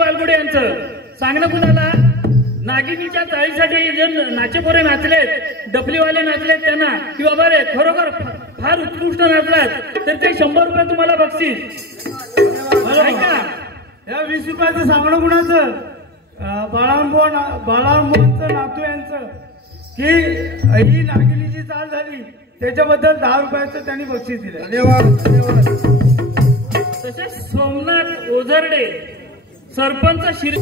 बालगुडे यांचं सांगणं कुणाला नागिनीच्या चाळीसाठी जे नाचेपोरे नाचलेत डफलीवाले नाचलेत त्यांना की बाबा रे खरोखर फार उत्कृष्ट नाचलात तर ते 100 रुपये तुम्हाला बक्षीस. ऐका या 20 रुपयाचं सांगणं कुणाचं बाळांबोंचं नातू यांचं की ही नागिनीची चाल झाली त्याच्याबद्दल 10 रुपयाचं त्यांनी बक्षीस दिलं. धन्यवाद. तसेच सोमनाथ ओझरडे सरपंच शिर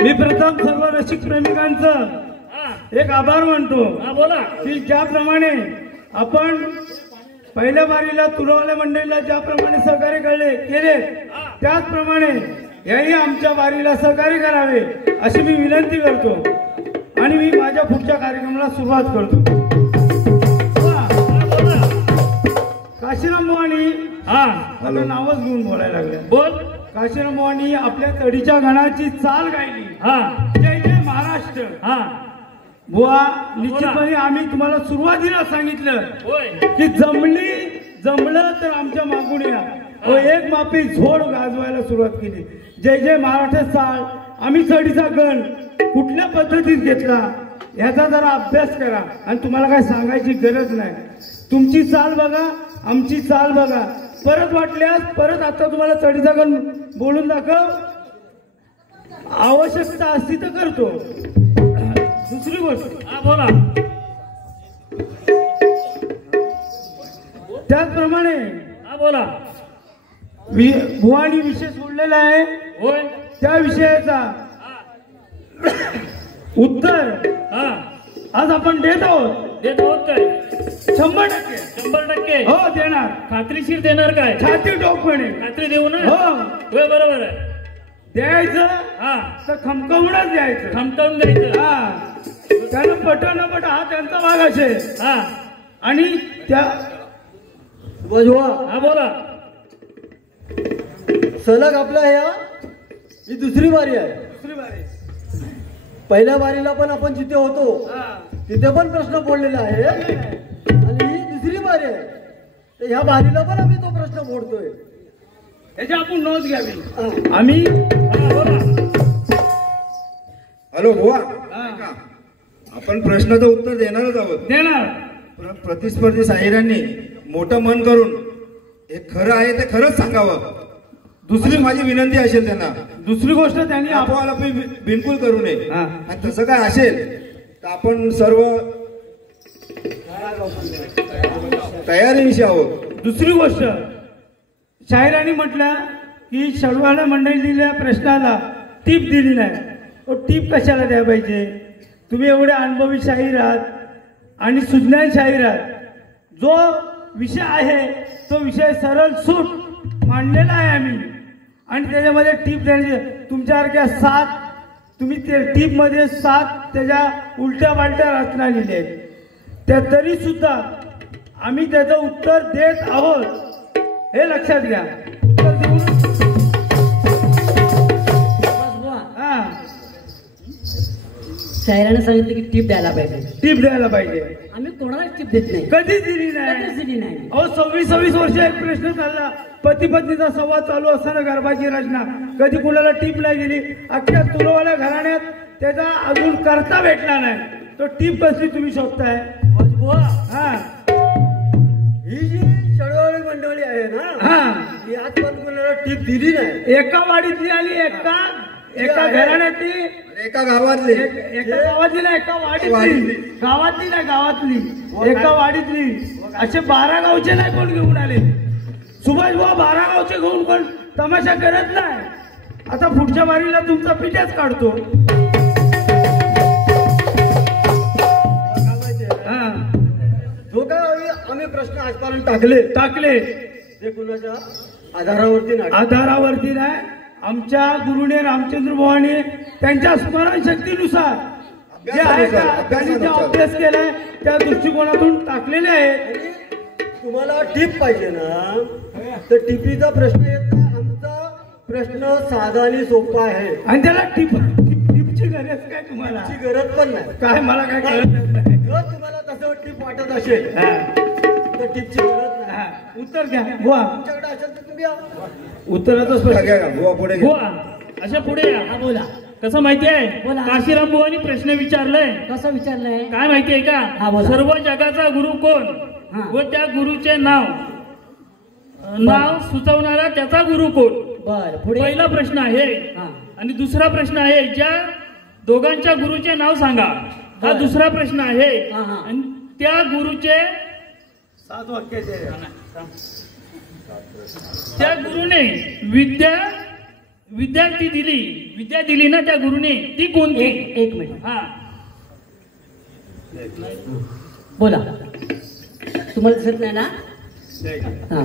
मी प्रथम सर्व रसिक प्रेमिकांचं एक आभार मानतो. बोला की ज्याप्रमाणे आपण पहिल्या वारीला तुरवाल्या मंडळीला ज्याप्रमाणे सहकार्य केले त्याचप्रमाणे याही आमच्या वारीला सहकार्य करावे अशी मी विनंती करतो आणि मी माझ्या पुढच्या कार्यक्रमाला सुरुवात करतो. काशीराम मोहाणी मला नावच घेऊन बोलायला लागले. बोल. काशीराम मोहाणी आपल्या तडीच्या गणाची चाल गायली. जय जय महाराष्ट्र. बुवा निश्चितपणे आम्ही तुम्हाला सुरुवातीला सांगितलं की जमलं तर आमच्या मागून या. एक मापी झोड गाजवायला सुरुवात केली. जय जय महाराष्ट्र चाल आम्ही चढीचा गण कुठल्या पद्धतीत घेतला याचा जरा अभ्यास करा आणि तुम्हाला काय सांगायची गरज नाही. तुमची चाल बघा आमची चाल बघा. परत वाटल्यास परत आता तुम्हाला चढीचा गण बोलून दाखव. आवश्यकता असती तर करतो. दुसरी गोष्ट बोला. त्याचप्रमाणे बोला. भुवानी विषय सोडलेला आहे होय त्या विषयाचा उत्तर आज आपण देत आहोत काय 100% हो देणार. खात्रीशीर देणार काय छाती टोकपणे खात्री देऊ ना. हो होय बरोबर आहे. द्यायचं तर खमकवूनच द्यायचं. खमकावून द्यायचं. त्यानं पट न पट हा त्यांचा भाग असेल. आणि त्या बोला. सलग आपल्या ही दुसरी वारी आहे. पहिल्या वारीला पण आपण जिथे होतो तिथे पण प्रश्न बोललेला आहे आणि ही दुसरी वारी आहे तर ह्या वारीला पण आम्ही तो प्रश्न बोलतोय. याची आपण नोंद घ्यावी. आम्ही हॅलो बुवा आपण प्रश्नाचं उत्तर देणारच आहोत. देणार. प्रतिस्पर्धी साहिरांनी मोठं मन करून हे खरं आहे ते खरंच सांगावं. दुसरी माझी विनंती असेल त्यांना. दुसरी गोष्ट त्यांनी आपोआप बिलकुल करू नये. आणि तसं काय असेल तर आपण सर्व तयारीनिशी आहोत. दुसरी गोष्ट शाहिरांनी म्हटलं की शडवाला मंडळी दिलेल्या प्रश्नाला टीप दिली नाही. टीप कशाला द्या पाहिजे. तुम्ही एवढे अनुभवी शाहीर आहात आणि सुज्ञान शाहीर आहात. जो विषय आहे तो विषय सरळ सूट मांडलेला आहे आम्ही आणि त्याच्यामध्ये टीप द्यायची. तुमच्यासारख्या 7 तुम्ही ते टीप मध्ये 7 त्याच्या उलट्या पालट्या रचना लिहिल्या आहेत. त्या तरी सुद्धा आम्ही त्याचं उत्तर देत आहोत हे लक्षात घ्या. उत्तर देऊन शाहिराने सांगितलं की टीप द्यायला पाहिजे. टीप द्यायला पाहिजे. आम्ही कोणाला टीप देत नाही. कधीच दिली नाही. अहो 26 वर्ष एक प्रश्न चालला. पती पत्नीचा संवाद चालू असताना गर्भाची रचना कधी कुणाला टीप नाही गेली. अख्ख्या तुरवाल्या घराण्यात त्याचा अजून करता भेटला नाही. तो टीप कसली तुम्ही शोधताय. ही जी चळवळी मंडळी आहे ना ही आजपर्यंत कोणाला टीप दिली नाही. एका वाडीतली आणि एका घराण्यातली एका गावातली एका गावातली ना एका वाडीतली गावातली ना गावातली एका वाडीतली असे 12 गावचे नाही कोण घेऊन आले. सुभाष भाऊ 12 गावचे घेऊन कोण तमाशा करत नाही. आता पुढच्या वारीला तुमचा पिठ्याच काढतो. जो काय आम्ही प्रश्न आजपर्यंत टाकले ते कुणाच्या आधारावरती नाही. आमच्या गुरुने रामचंद्र भवानी त्यांच्या स्मरणशक्तीनुसार जे आहे का त्यांनी जो अभ्यास केलाय त्या दृष्टिकोनातून टाकलेले आहे. तुम्हाला टीप पाहिजे ना तर टीपीचा प्रश्न येत आमचा प्रश्न साधा आणि सोपा आहे आणि त्याला टीपची गरज काय तुम्हाला ची गरज पण नाही. काय मला काय कळत नाही. जर तुम्हाला तसं टीप वाटत असेल हा, तर टीपची गरज नाही. हा. उत्तर घ्या गोवा. तुमच्याकडे असेल तर तुम्ही या. उत्तराचं स्पष्ट घ्या, घ्या. गोवा पुढे घ्या. गोवा अशा पुढे या. हा बोला कसं माहिती आहे बोला. काशीराम बुवानी प्रश्न विचारलाय कसं विचारलंय काय माहितीये हा, का बोला. सर्व जगाचा गुरु कोण हा. व त्या गुरुचे नाव सुचवणारा त्याचा गुरु कोण बर पुढे पहिला प्रश्न आहे हा आणि दुसरा प्रश्न आहे ज्या दोघांच्या गुरुचे नाव सांगा हा बरं. दुसरा प्रश्न आहे हा, हा. आणि त्या गुरुचे 7 वाक्याचे त्या गुरुने विद्या दिली ना त्या गुरुने ती कोणती एक मिनिट हा बोला तुम्हाला दिसत नाही ना हा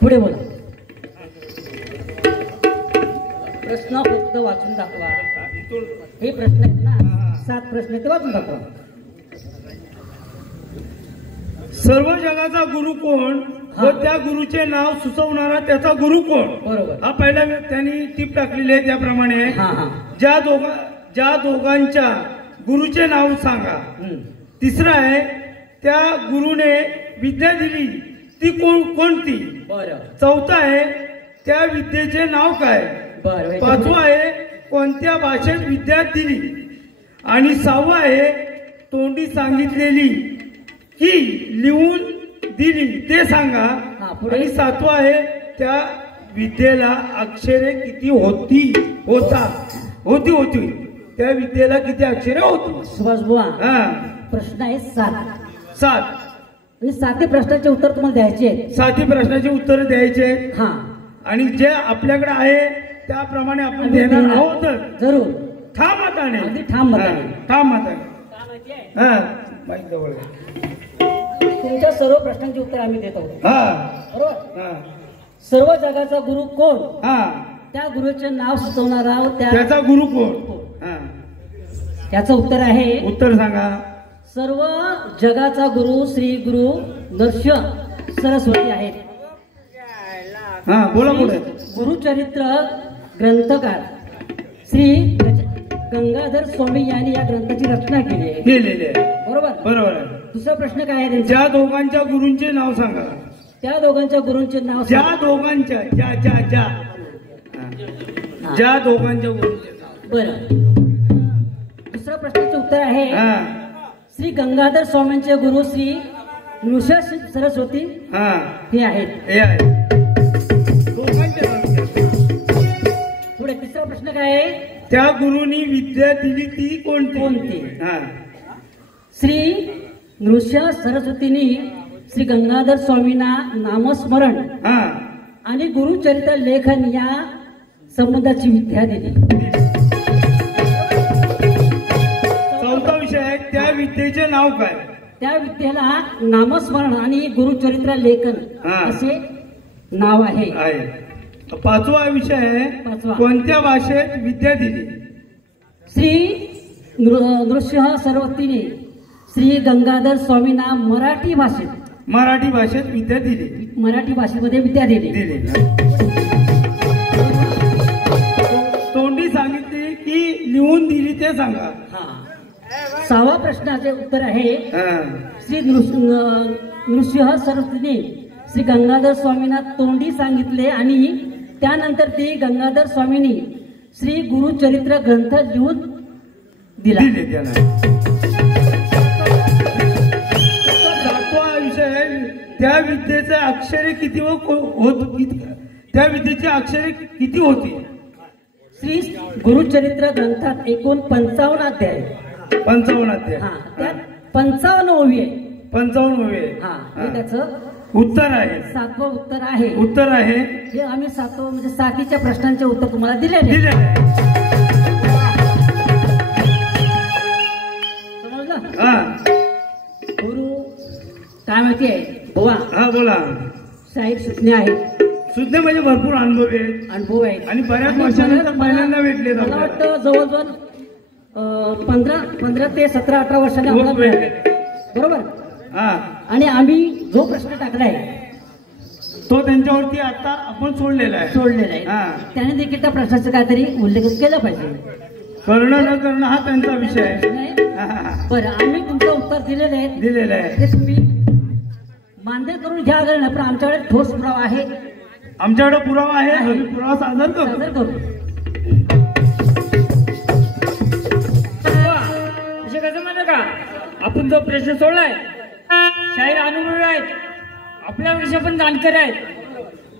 पुढे बोला प्रश्न फक्त वाचून दाखवा हे प्रश्न आहेत ना 7 प्रश्न आहेत ते वाचून दाखवा सर्व जगाचा गुरु कोण व त्या गुरुचे नाव सुचवणारा त्याचा गुरु कोण. बरोबर हा पहिला त्यांनी टीप टाकलेली आहे त्याप्रमाणे हा हा ज्या दोघांच्या गुरुचे नाव सांगा. हम्म. तिसरा आहे त्या गुरुने विद्या दिली ती कोणती. बरं चौथा आहे त्या विद्येचे नाव काय. बरं पाचवा आहे कोणत्या भाषेत विद्या दिली. आणि 6वा आहे तोंडी सांगितलेली की लिहून दिली ते सांगा. हा, पुढे. आणि 7वा आहे त्या विद्येला अक्षरे किती होती त्या विद्येला किती अक्षरे होती. सुभाष बुवा हा प्रश्न आहे 7 7 म्हणजे 7 प्रश्नाचे उत्तर तुम्हाला द्यायचे आहेत. 7 प्रश्नाची उत्तर द्यायचे हा आणि जे आपल्याकडे आहे त्याप्रमाणे आपण आम्ही देणार देणार. आहोत. जरूर ठाम मताने अगदी ठाम मताने. हा, ठाम मताने काय माहिती आहे हा माहित जवळ आहे. तुमच्या सर्व प्रश्नांची उत्तर आम्ही देत आहोत हा बरोबर. हा सर्व जगाचा गुरु कोण हा त्या गुरुचे नाव सुचवणारा व त्याचा गुरु कोण. हा त्याचं उत्तर आहे उत्तर सांगा. सर्व जगाचा गुरु श्री गुरु नरसिंह सरस्वती आहेत. हा बोला श्री पुढे. गुरुचरित्र ग्रंथकार श्री गंगाधर स्वामी यांनी या ग्रंथाची रचना केली आहे केलेले आहे. बरोबर. बरोबर आहे. दुसरा प्रश्न काय आहे त्यांचा? ज्या दोघांच्या गुरूंचे नाव सांगा. त्या दोघांच्या गुरूंचे नाव ज्या सांगा. दोघांच्या ज्या हा. ज्या दोघांच्या गुरूंचे नाव. बरं दुसऱ्या प्रश्नाचे उत्तर आहे हा श्री गंगाधर स्वामींचे गुरु श्री नृसिंह सरस्वती हा हे आहेत. हे आहे दोघांचे नाव. पुढे तिसरा प्रश्न काय आहे त्या गुरुनी विद्या दिली ती कोणती. हा श्री नृसिंह सरस्वतींनी श्री गंगाधर स्वामींना नामस्मरण हा आणि गुरुचरित्र लेखन या संबंधाची विद्या दिली. चौथा विषय आहे त्या विद्येचे नाव काय. त्या विद्येला नामस्मरण आणि गुरुचरित्र लेखन हा. असे नाव आहे. आहे. 5वा विषय आहे 5वा. कोणत्या भाषेत विद्या दिली. श्री नृसिंह सरस्वतीने श्री गंगाधर स्वामींना मराठी भाषेत विद्या दिली. मराठी भाषेमध्ये विद्या दिली. तोंडी सांगितली की लिहून दिली ते सांगा. 6वा प्रश्नाचे उत्तर आहे हा. श्री नृसिंह सरस्वतीने श्री गंगाधर स्वामींना तोंडी सांगितले आणि त्यानंतर ते गंगाधर स्वामींनी श्री गुरुचरित्र ग्रंथ लिहून दिला. दिले त्याला. 7वा विषय आहे त्या विद्येचे अक्षरे किती त्या विद्येची अक्षरे किती होती. श्री गुरुचरित्र ग्रंथात एकूण 55 अध्याय 55 अध्याय. हा त्यात 55 ओवी आहे. 55 हा हे त्याचं उत्तर आहे. 7वं उत्तर आहे. उत्तर आहे हे आम्ही 7वं म्हणजे 7च्या प्रश्नांचे उत्तर तुम्हाला दिलेले दिलेलं आहे. समजलं. हा गुरु काय माहिती आहे बुवा हा बोला. साहेब सुज्ञ आहेत. सुज्ञ म्हणजे भरपूर अनुभव आहेत अनुभव आहेत आणि बऱ्याच वर्षानंतर पहिल्यांदा भेटले. मला वाटतं जवळजवळ 15 ते 17-18 वर्षांनी आम्हाला मिळाले. बरोबर. हा आणि आम्ही जो प्रश्न टाकलाय तो त्यांच्यावरती आता आपण सोडलेला आहे. सोडलेला हा. आहे त्याने देखील त्या प्रश्नाचा काहीतरी उल्लेख केला पाहिजे. करणं न करणं हा त्यांचा विषय आहे. नाही? बरं, आम्ही तुमचं उत्तर दिलेलं आहे. दिलेलं आहे. ते तुम्ही मान्य करून घ्या वगैरे ना, पण आमच्याकडे ठोस पुरावा आहे. आमच्याकडे पुरावा आहे. आम्ही पुरावा सादर करतो. सादर करू. विषय कसं माहिती का, आपण जो प्रश्न सोडलाय, शाहीर अनुभवी आहेत, आपल्या विषय पण जाणकार आहेत,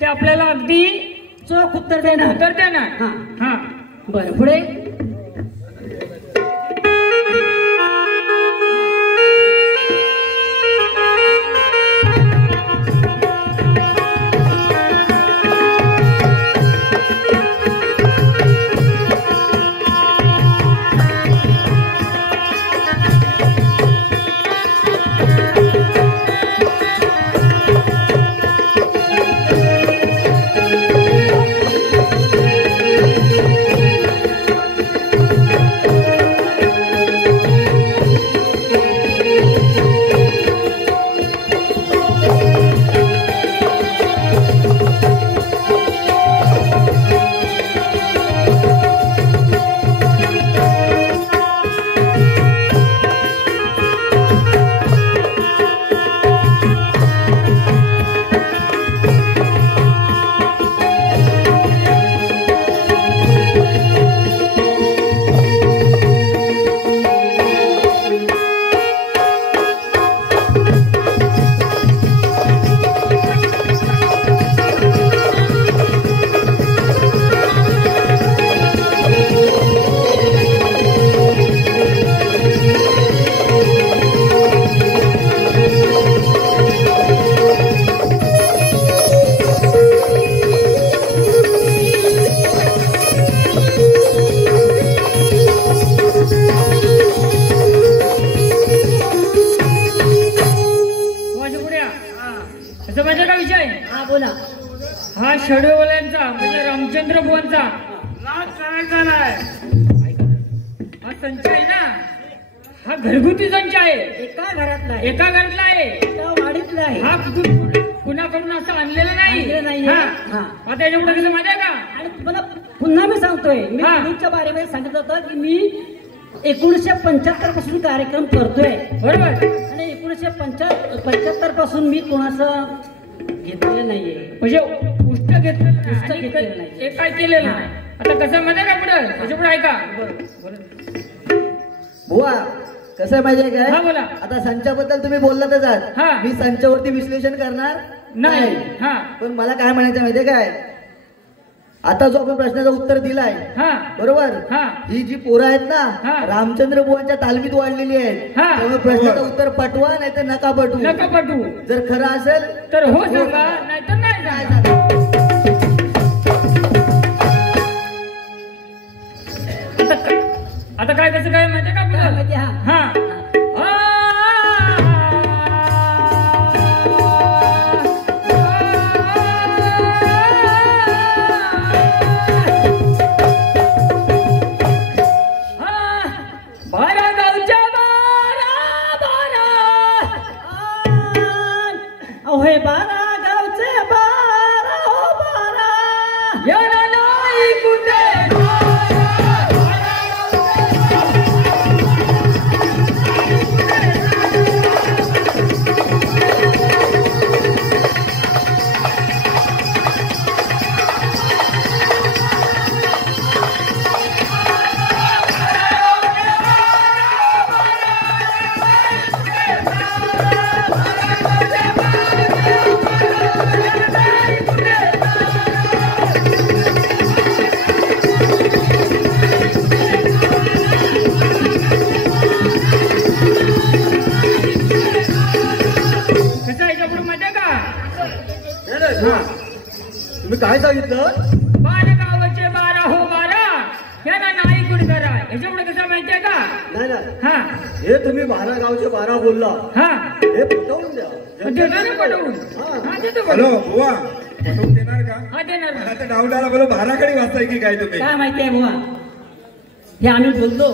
ते आपल्याला अगदी चोख उत्तर देणार. उत्तर द्या ना. हा. हा, बरं, पुढे. हा शेडोवाल्यांचा म्हणजे रामचंद्र बुवांचा नाच करायचा नाही. हा संच आहे ना, हा घरगुती संच आहे. एका घरातला आहे, एका घरातला आहे, एका वाडीतला आहे. हा कुणाकडून असं आणलेलं आणलेलं नाही. नाहीये. हा. हा. आता याच्यापुढे कसं माहिती आहे का, आणि तुम्हाला पुन्हा मी सांगतोय, मी हा. मुलींच्या बारेमध्ये सांगितलं होतं की मी 1975 पासून कार्यक्रम करतोय, बरोबर. आणि 1975 पासून मी कोणाचं घेतलेलं नाहीये. म्हणजे उष्ट घेतलं उष्ट आणि घेतलेलं नाही. हे काय केलेलं हा. नाही. आता कसं माहिती आहे का पुढे, त्याच्यापुढे ऐका. बुवा कसं आहे माहितीये काय, हा, बोला. आता संचाबद्दल तुम्ही बोललातच आहात. हा. मी संचावरती विश्लेषण करणार नाही. हा. पण मला काय म्हणायचं माहितीये काय, आता जो आपण प्रश्नाचं उत्तर दिलाय हा. बरोबर, हा. ही जी पोरं आहेत ना हा. रामचंद्र बुवांच्या तालमीत वाढलेली आहेत. हा. त्यामुळे प्रश्नाचं उत्तर पटवा नाही तर नका पटवू. नका पटू, जर खरं असेल तर हो सांगा, नाहीतर नाही सांगा. आता काय कसं काय माहितीये का काय माहिती? पुढे. हा. हा. बारा गावच्या बारा अहोय बारा गावचे बारा, हो बारा. याला नाही कुठे कसं आहे याच्यापुढे माहितीये का, तुम्ही काय सांगितलं, बारा गावाचे बारा, हो बारा. याला नाही कुठे करा. याच्यापुढे कसं माहितीये का, नाही ना हा. हे तुम्ही 12 गावचे 12 बोलला, हा. हे पटवून द्या. देणार ना पटवून. हा, देतो हॅलो पटवून. बुवा, पटवून देणार का? हा, देणार ना. आता डावडाला बोलो भाराकडे वाचताय की काय तुम्ही? काय माहितीये बुवा, हे आम्ही बोललो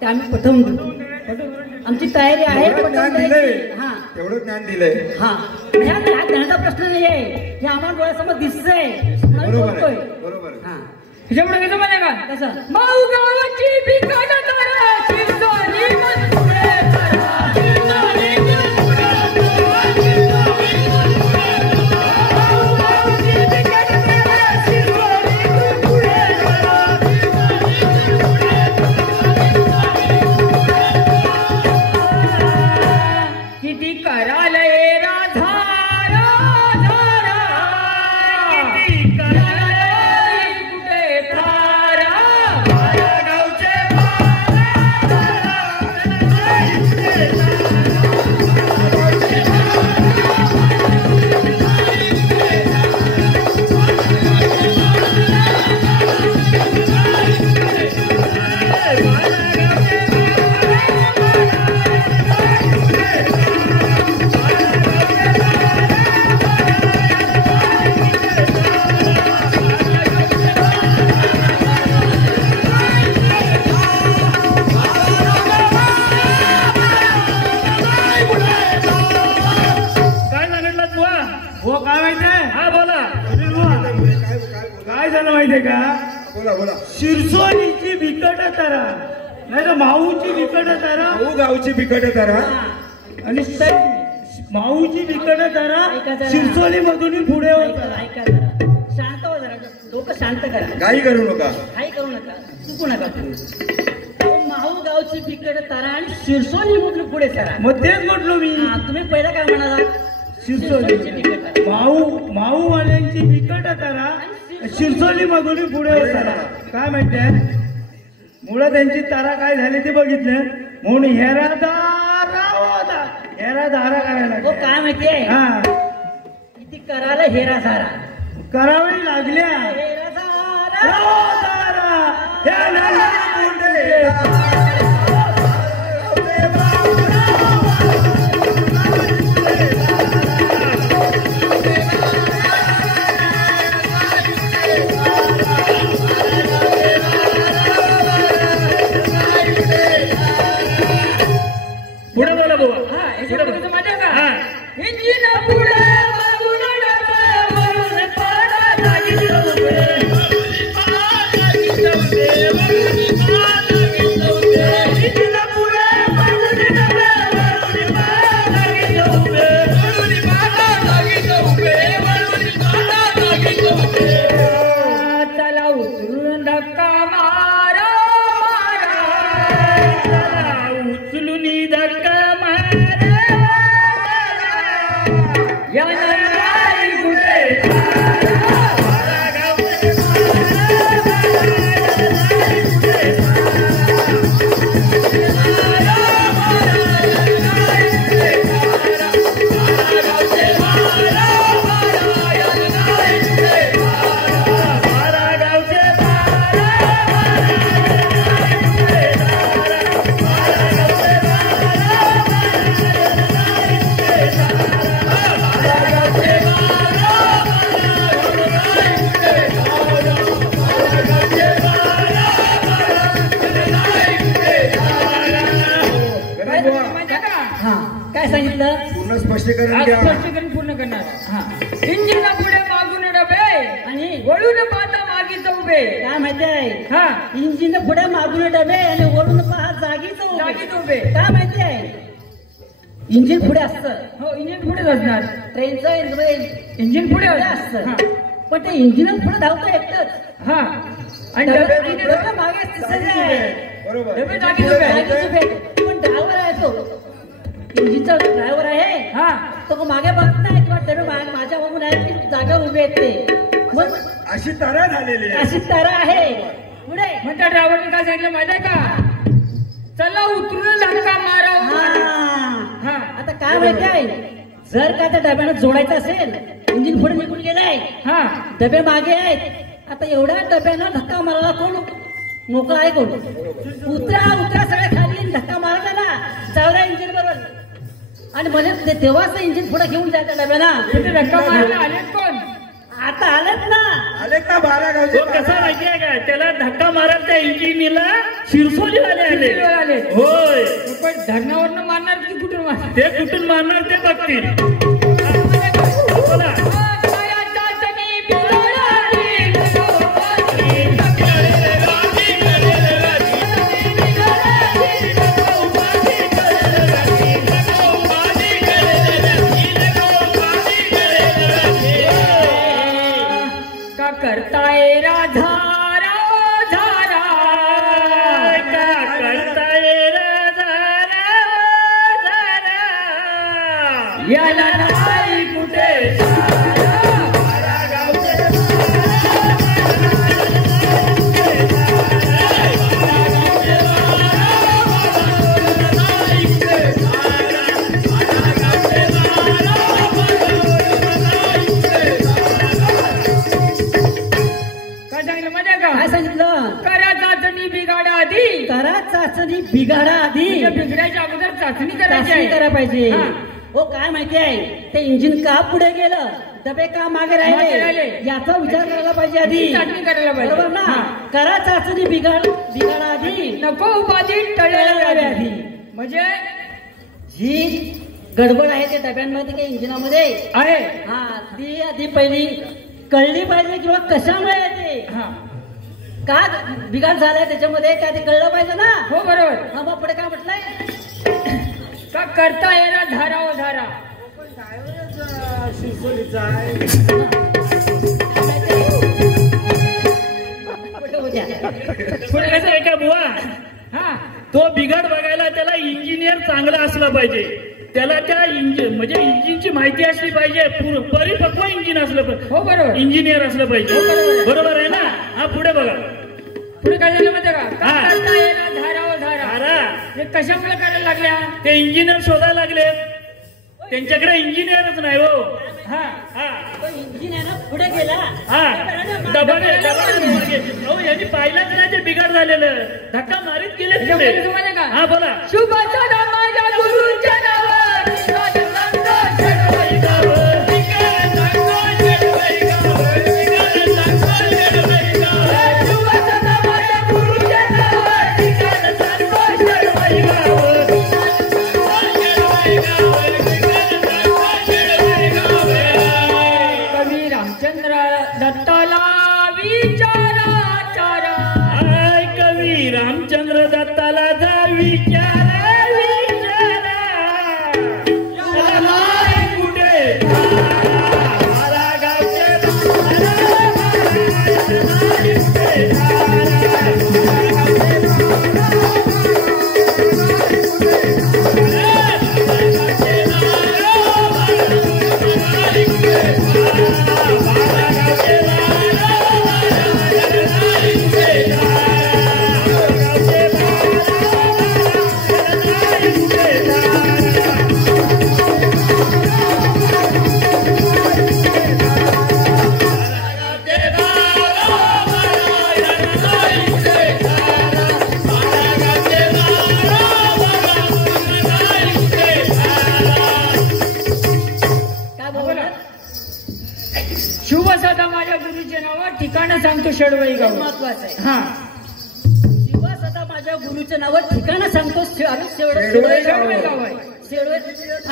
ते आम्ही पटवून देतो. आमची तयारी आहे एवढं पटवून ज्ञान द्यायची. दिलंय, हा. तेवढं ज्ञान दिलंय. हा. ह्या ज्ञानाचा प्रश्न नाही आहे, हे आम्हाला डोळ्यासमोर दिसतंय म्हणून बरोबर बोलतोय. आहे, बरोबर आहे. हा. ह्याच्यामुळे कसं माहिती का कसं माऊ गावाची भिकाण तारा शिरसोली मन पुढे तारा शिरसोली मन पुढे तारा शिरसोली मन पुढे तारा माऊ गावाची भिकाण तारा शिरसोली मन पुढे तारा शिरसोली मन पुढे तारा किती करालय राधा राधा किती करालय कुठे थारा माझ्या गावचे काय सांगितलं तू हो काय माहितीये हा बोला सुनील बुवा, काय झालं माहितीये का बोला बोला. शिरसोलीची बिकट तारा नाही तर माऊची बिकट तारा भाऊ गावची बिकट तारा आणि माऊची बिकट तारा शिरसोली मधून पुढे होता. ऐका जरा शांत हो जरा डोकं शांत करा काही करू नका. काही करू नका चुकू नका तुम्ही माहू गावची बिकट तारा आणि शिरसोली मधून पुढे सरा मग तेच म्हटलो मी तुम्ही पहिला काय म्हणाला शिरसोली बिकट तारा. माऊ वाल्यांची बिकट तारा शिरसोली मधून पुढे होता. काय माहितीये मुळात त्यांची तारा काय झाली ते बघितलं म्हणून हेरा दारा करायला हो लागले. काय माहितीये हा किती करायला हेरा सारा करावी लागल्या हेरा सारा दारा या नानाची मुंडे. पुढे बोला बाबा हा पुढे याच्यामध्ये बोला. माझ्या का हा. इंजिन पुढे मागून डबे, वरून पाडा जागी डबे. इंजिन पुढे मागून डबे, वरून पाडा जागी डबे. चला उतरून धक्का मारा मारा चला उचलून धक्का मारा या नंदाई कुठे मारा गावचे मारा गावचे गणेश बुवा, हा काय सांगितलं पूर्ण स्पष्टीकरण आज द्या. स्पष्टीकरण पूर्ण करणार हा इंजिन पुढे मागून डबे आणि वळून पाहता मागीच उभे काय माहिती आहे हा इंजिन पुढे मागून डबे आणि वरून पहा जागीच जागीच उभे. काय माहिती आहे इंजिन पुढे असतं हो इंजिन पुढेच असणार ट्रेनचं इंजिन पुढे पुढे असतं असतं पण ते इंजिनच पुढे धावतं एकटंच हा आणि डबे डबे मागे तिसरे आहे बरोबर. डबे जागीच उभे आहेत. जागीच उभे. पण ड्रायव्हर आहे तो इंजिनचा ड्रायव्हर आहे हा तो मागे बघत नाही किंवा डबे माझ्या बघून आहे की जागा उभे आहेत ते मग अशी तारा झालेली आहे. अशी तारा आहे पुढे मग त्या ड्रायव्हरने काय सांगितलं माहिती आहे का चला उतरून धक्का मारा हा आता काय माहिती आहे जर का त्या डब्यानं जोडायचं असेल इंजिन पुढे निघून गेलाय हा डबे मागे आहेत आता एवढ्या डब्यानं धक्का मारायला कोण मोकळा आहे कोण उतरा उतरा सगळ्या खाली आणि धक्का मारला ना चावला इंजिन बरोबर आणि म्हणे तेव्हाच इंजिन पुढे घेऊन जायचं डब्याला तिथे धक्का मारायला आले कोण आता आलेत ना आले का बारा गावचे तो कसा माहितीये का त्याला धक्का मारत त्या इंजिनीला शिरसोलीवाले आले होय पण धरणावरनं मारणार की कुठून मारणार ते कुठून मारणार ते बघतील बोला दयाचा चनी बिरोडाली, करताय राधारा झारा का करताय राधारा झारा याला नाही कुठे काय सांगितलं? करा चाचणी बिघाडा आधी करा चाचणी बिघाडा आधी बिघडायच्या अगोदर चाचणी करायची चाचणी आहे. करायला पाहिजे. हा. हो काय माहिती आहे ते इंजिन का पुढे गेलं, डबे का मागे मागे राहिले राहिले. याचा विचार करायला पाहिजे आधी. चाचणी करायला पाहिजे. बरोबर ना? हा. करा चाचणी बिघाडा आधी, नको उपाधी टळलेल्या टळलेल्या आधी. आधी. म्हणजे जी गडबड आहे ते डब्यांमध्ये काही इंजिनामध्ये आहे. हा ती आधी पहिली कळली पाहिजे किंवा कशामुळे आहे ते हा. का बिघाड झालाय त्याच्यामध्ये काय ते कळलं पाहिजे ना. हो बरोबर. हा मग पुढे काय म्हटलंय? का करता येणार धारा ओ धारा पुढे होत्या. पुढे कसं आहे का बुवा, हा. तो बिघाड बघायला त्याला इंजिनियर चांगला असला पाहिजे. त्याला त्या इंजिन म्हणजे इंजिनची माहिती असली पाहिजे. परिपक्व इंजिन असलं पाहिजे. हो बरोबर. इंजिनियर असलं पाहिजे. हो, बरोबर. बरोबर आहे ना. हा पुढे बघा. पुढे काय झालं माहिती का? का हा. करता येणार धारा ओ धारा धारा. हे कशामुळे करायला लागल्या? ते इंजिनियर शोधायला लागले. त्यांच्याकडे इंजिनियरच नाही हो. हा. हा तो इंजिन आहे ना पुढे गेला. हा दबाने अहो यांनी पाहिलंच नाही ते बिघाड झालेलं. धक्का मारीत गेले त्याच्यामुळे तिथे. तुम्हाला का? हा बोला. शुभ सदा माझ्या गुरुच्या नावावर माझं नाव चढवाई गावं. ठिकाण सांगतो चढवाई गावं. ठिकाण सांगतो चढवाई गावं. शुभ सदा माझ्या गुरुच्या नावावर ठिकाण सांगतो चढवाई गावं. ठिकाण सांगतो चढवाई गावं. ठिकाण सांगतो चढवाई गावं. कवी रामचंद्र दत्ताला विचारा चारा. हाय कवी रामचंद्र दत्ताला जा विचारा विचारा. त्याला माय कुठे मारा गावचे मारा माय कुठे काय बोला? शुभ सदा माझ्या गुरुचे नाव ठिकाण सांगतो शेडवई हे गाव. महत्वाचं आहे. हा. शिव सदा माझ्या गुरुच्या नावावर ठिकाण सांगतो. शेडवई गाव आहे.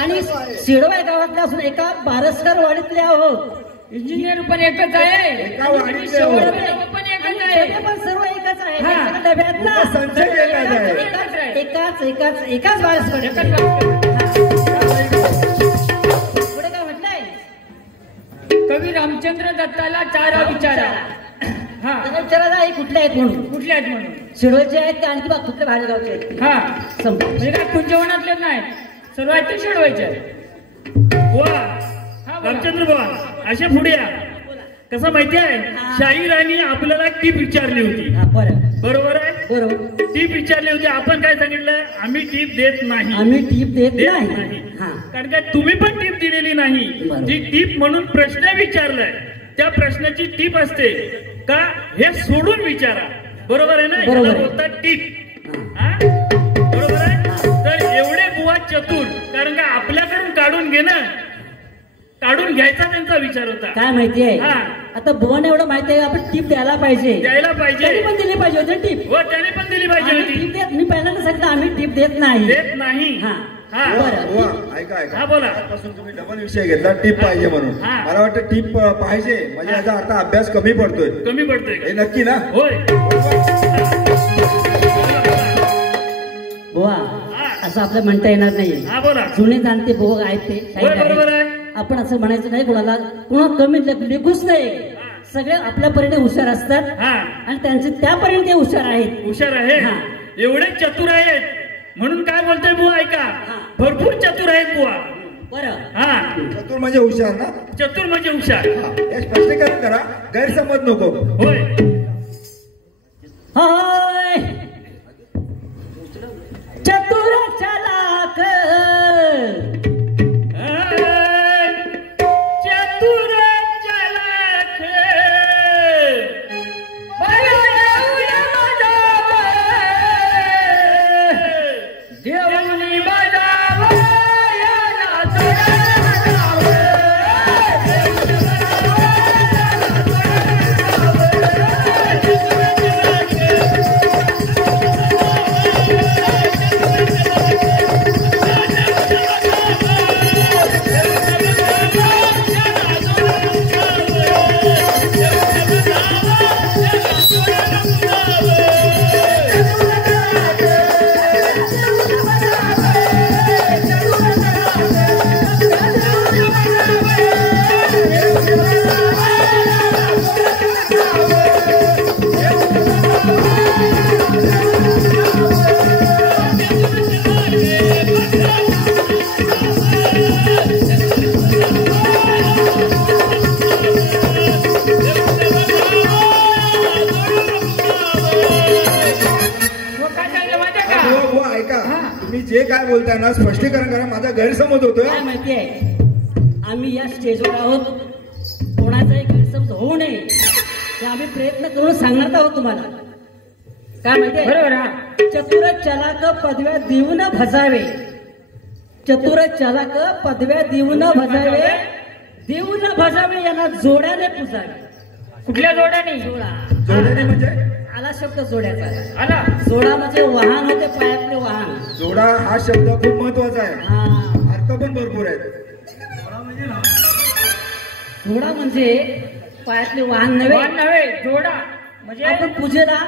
आणि शेडवाय गावातल्या असून एका बारसकर वाडीतले आहोत. इंजिनियर पण एकच आहे. एका वाडीतले आणि शेवट आहोत. पण आणि एकच आहे. सगळे पण सर्व एकच आहे. हा. हे सगळे डब्यात ना संजय वेगळाच आहे. एकच आहे. एकाच बारसकर. एकच वाक्य. पुढे काय म्हटलंय? कवी रामचंद्र दत्ताला चारा विचारा. हा. त्याला विचारायला हे कुठले आहेत म्हणून. कुठले आहेत म्हणून. शिरोळचे आहेत का आणखी बा कुठले बाहेर गावचे आहेत? हा. संपलं. म्हणजे काय कुंजवनातले नाही, सर्व आहेत ते शेडवायचे आहेत. वा हा, बोला. रामचंद्र बुवा असे पुढे या. कसं माहिती आहे शाहीरांनी आपल्याला टीप विचारली होती. हा, बरं बरोबर आहे. बरोबर. टीप विचारली होती. आपण काय सांगितलं? आम्ही टीप देत नाही. आम्ही टीप देत देत नाही. नाही. हा. कारण का तुम्ही पण टीप दिलेली नाही. बरोबर. जी टीप म्हणून प्रश्न विचारलाय त्या प्रश्नाची टीप असते का हे सोडून विचारा. बरोबर आहे ना. बरोबर याला आहे. बोलतात टीप. हा? बरोबर आहे. तर एवढे बुवा चतुर. कारण का आपल्याकडून काढून घेणं काढून घ्यायचा त्यांचा विचार होता. काय माहिती आहे हा. आता भुवन एवढं माहिती आहे आपण टीप द्यायला पाहिजे. द्यायला पाहिजे. त्यांनी पण दिली पाहिजे होती टीप. हो त्याने पण दिली पाहिजे आम्ही होती. टीप देत मी पहिल्यांदा सांगितलं आम्ही टीप देत नाही. देत नाही. हा. हा. बरं. वा, ऐका हा ऐका बोला. आतापासून तुम्ही डबल विषय घेतला टीप पाहिजे म्हणून. हा. मला वाटतं टीप पाहिजे म्हणजे याचा अर्थ अभ्यास कमी पडतोय. कमी पडतोय हे का? नक्की ना. होय. बुवा असं आपलं म्हणता येणार नाही. हा बोला. जुने जाणते बुवा आहेत ते होय शाहीर बरोबर आहेत. आहे. आपण असं म्हणायचं नाही कोणाला कमी लेखूच नाही. सगळे आपल्या परीने हुशार असतात हा आणि त्यांचे त्यापर्यंत ते हुशार आहेत. हुशार आहे हा. एवढे चतुर आहेत म्हणून काय बोलतोय बुवा ऐका भरपूर चतुर आहेत बुवा. बरं हा चतुर म्हणजे हुशार ना. चतुर म्हणजे हुशार. हे स्पष्टीकरण करा, गैरसमज नको. होय होय चतुर चलाक चतुर चलाक देवनी बजाव तुम्ही जे काय बोलताय ना स्पष्टीकरण करा, माझा गैरसमज होतोय. काय माहितीये आम्ही या स्टेजवर आहोत, कोणाचाही गैरसमज होऊ नये ते आम्ही प्रयत्न करून सांगणार आहोत तुम्हाला. काय माहितीये बरोबर. चतुर चलाक पदव्या देऊन भजावे, चतुर चलाक पदव्या देऊन भजावे, देऊन भजावे यांना जोड्याने पुजावे. कुठल्या जोड्याने? जोडा जोड्याने म्हणजे आला शब्द जोड्याचा. आला जोडा म्हणजे वाहन होते, पायातले वाहन. जोडा हा शब्द खूप महत्वाचा आहे, हा अर्थ पण भरपूर आहेत. जोडा म्हणजे पायातले वाहन नव्हे, जोडा म्हणजे आपण पूजेला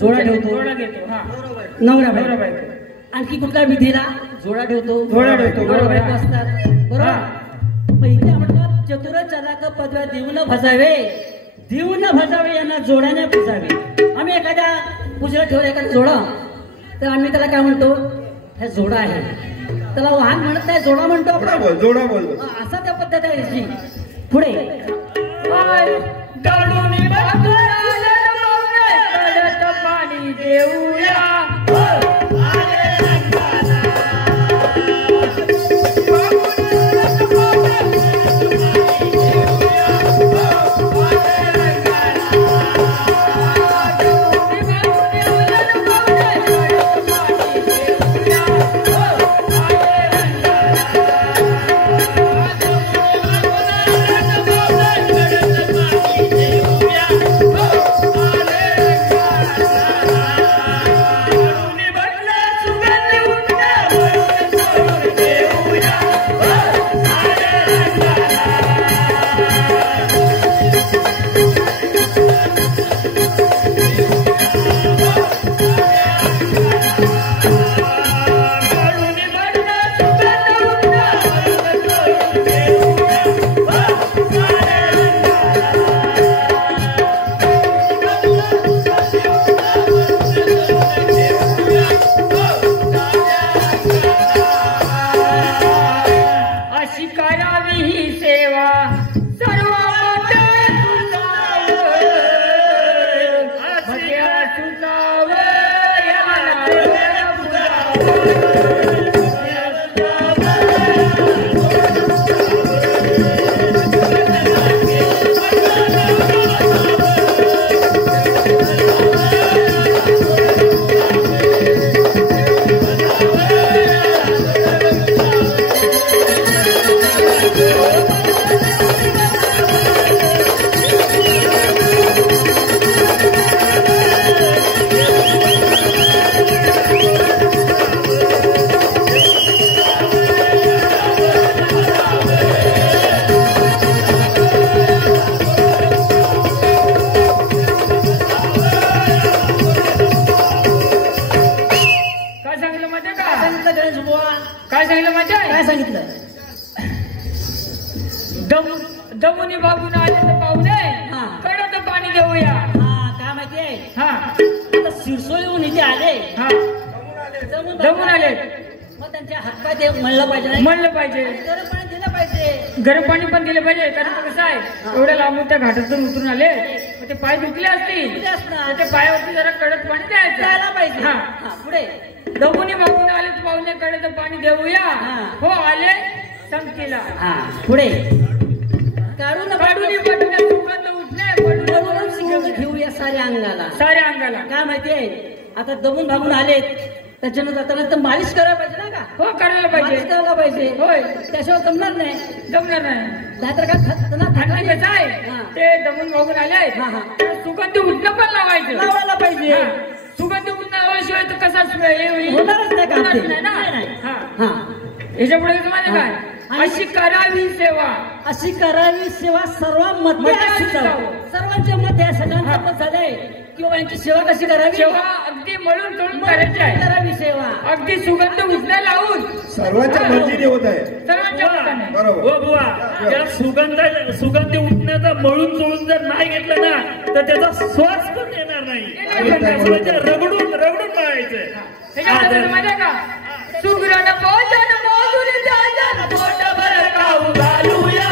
जोडा ठेवतो, जोडा घेतो. हा नवरा बरोबर बायको. आहे. आणखी कुठल्या विधीला जोडा ठेवतो, जोडा ठेवतो, नवरा बरोबर. बायको असतात. बरोबर. मग इथे म्हणतात चतुर चलाक पदव्या देऊन भजावे, देऊन भजावे यांना जोड्याने पुजावे. आम्ही एखाद्या पूजेला ठेवलं एखादा जोडा, तर आम्ही त्याला काय म्हणतो, हे जोडा आहे. त्याला वाहन म्हणत नाही, जोडा म्हणतो आपण. जोडा बोलतो. असा त्या पद्धत आहे याची. पुढे दारुनी पाणी देऊया. काय सांगितलं माझ्या? काय सांगितलं? दमुनी बाबून आले तर पाहुणे हा. कडक घेऊया. हा काय माहितीये हा आता सिरसोलीहून इथे आले हा जमून आले मग त्यांच्या हातपाय ते म्हणलं पाहिजे नाही? म्हणलं पाहिजे. गरम पाणी दिलं पाहिजे. गरम पाणी पण दिलं पाहिजे. कारण कसं आहे एवढ्या लांबून त्या घाटातून उतरून आले मग ते पाय दुखले असतील दुखले असणार. तर ते पायावरती जरा कडक पाणी द्यायचं. द्यायला पाहिजे. हा. हा, पुढे दोघांनी भाऊने आले पाहुणे कडे पाणी देऊया. हा. हो आले संगतीला. हा पुढे काढून काढून पटकन सुगंध उठले पडून घेऊया साऱ्या अंगाला. साऱ्या अंगाला. काय माहितीये आता दमून भागून आलेत त्याच्यानं जाताना तर मालिश करायला पाहिजे ना का? हो करायला पाहिजे. मालिश करायला पाहिजे. होय त्याशिवाय जमणार नाही. जमणार नाही. नाहीतर काय आणि कसं आहे हा. ते दमून भागून आले हा, हा. सुगंधी उठणं पण लावायचं. लावायला पाहिजे. हा. सुगंधी उठणं लावल्याशिवाय तर कसा हे होईल? होणारच नाही काम ते. होणारच नाही ना. नाही, नाही. हा. हा याच्या पुढे तुम्हाला हा. काय आणि- अशी करावी सेवा. अशी करावी सेवा सर्वांमध्ये मध्ये असावं. असावं. सर्वांच्या मध्ये सगळ्यांचं मत झालंय किंवा यांची सेवा कशी करावी सेवा अगदी मळून तळून करायची आहे. करावी सेवा. अगदी सुगंध उठणं लावून सर्वांच्या मर्जीने होत आहे. सर्वांच्या मताने. बरोबर. हो बुवा त्या सुगंधी उठण्याचा मळून चोळून जर नाही घेतलं ना तर त्याचा श्वास पण येणार नाही. रगडून पळायचं. त्याच्यामध्ये माहिती का सुगरण भोजन मोजून जाजन पोटभर खाऊ घालूया.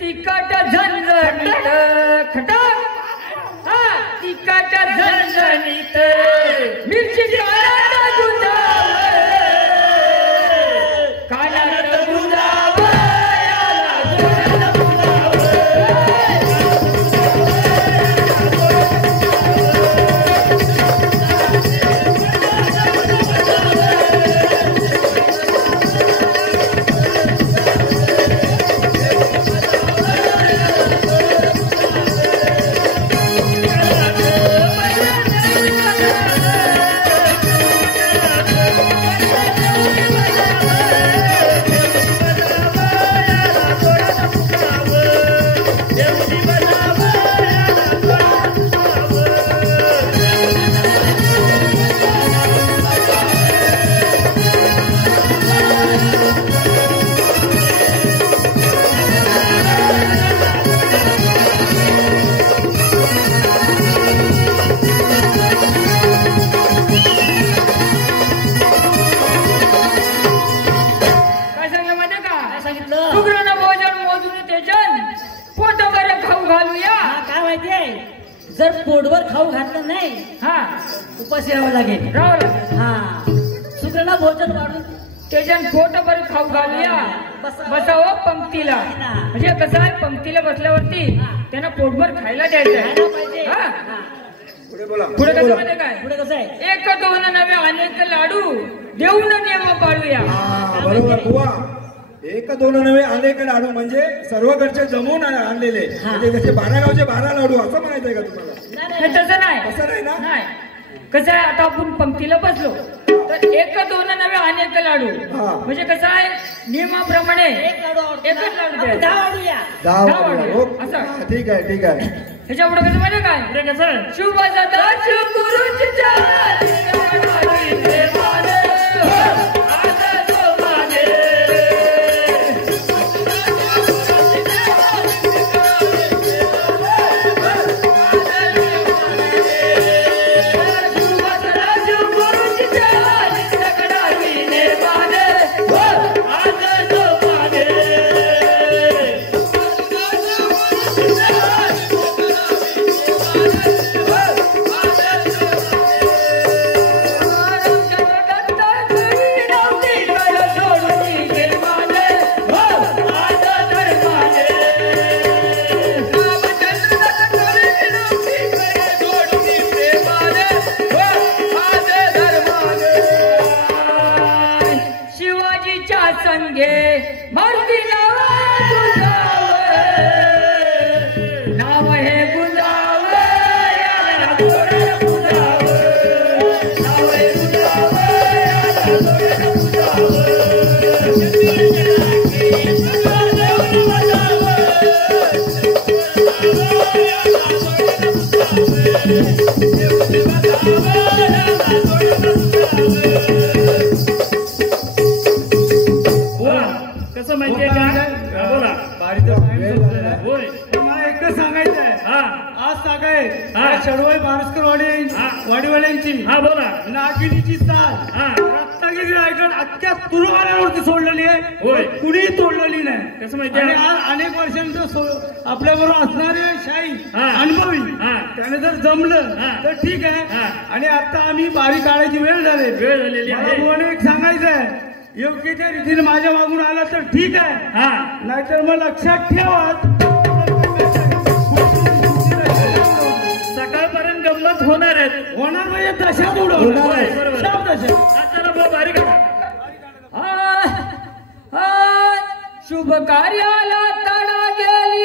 तिखट झणझणीत खटक. हा तिखट झणझणीत मिरची कानात गुंडावं. कानात गुंडावं. याला जोरात काय सांगलं माहिती का काय सांगितलं? सुगरण भोजन मोजून तेजन पोटभर खाऊ घालूया. हा, काय माहितीये जर पोटभर खाऊ घातलं नाही हा उपास यावं लागेल. राव लागेल. हा सुगरण भोजन वाढून तेजन पोटभर खाऊ घालूया. बसावं पंक्तीला. म्हणजे कसं आहे पंक्तीला बसल्यावरती त्यांना पोटभर खायला द्यायचं खायला आहे. पाहिजे. हा. हा. पुढे बोला. पुढे कसं माहिती काय पुढे कसं आहे एक दोन नवे अनेक लाडू देऊन नियम पाळूया. हा, बरोबर बुवा. एक दोन नव्हे अनेक लाडू म्हणजे सर्वकडचे जमून आणलेले. म्हणजे कसे 12 गावचे 12 लाडू असं म्हणायचंय का तुम्हाला? नाही, हे तसं नाही. असं नाही ना. नाही कसं आहे आता आपण पंक्तीला बसलो तर एक दोन नवे अनेक लाडू हा. म्हणजे कसं आहे नियमाप्रमाणे एक लाडू आवडतो एकच लाडू ना? द्यायचा. 10 लाडू या. 10 10 वाढवा. वाढवा. असं. हा, ठीक आहे ठीक आहे. ह्याच्या पुढे कसं माहिती काय पुढे कसं शुभ सदा गुरुची कसं माहितीये का? बोला. बारीचा टाइम संपलेला आहे. होय. पण मला एकच सांगायचं आहे, हा आज सांगाय हा. चळवळ बारसकर हा. वाडीवाल्यांची हा बोला. नागिनीची साल हा. रत्नागिरी रायगड अख्ख्या तुरुवाल्यावरती सोडलेली आहे. होय. कुणीही तोडलेली नाही. कसं माहितीये? आणि आज अनेक वर्षांचं आपल्याबरोबर असणारे शाही हा. अनुभवी हा. त्याने जर जमलं हा. तर ठीक आहे. हा. आणि आता आम्ही बारी काढायची वेळ झाली. वेळ झालेली आहे. मला बुवाने एक सांगायचं आहे, योग्य त्या रीतीने माझ्या मागून आला तर ठीक आहे, हा नाहीतर मग लक्षात ठेवा सकाळपर्यंत गंमत होणार आहेत. होणार म्हणजे दशा उडवणार. होय, बरोबर. शाप दशा. हा, चला भाऊ बारीक शुभ कार्याला तडा गेली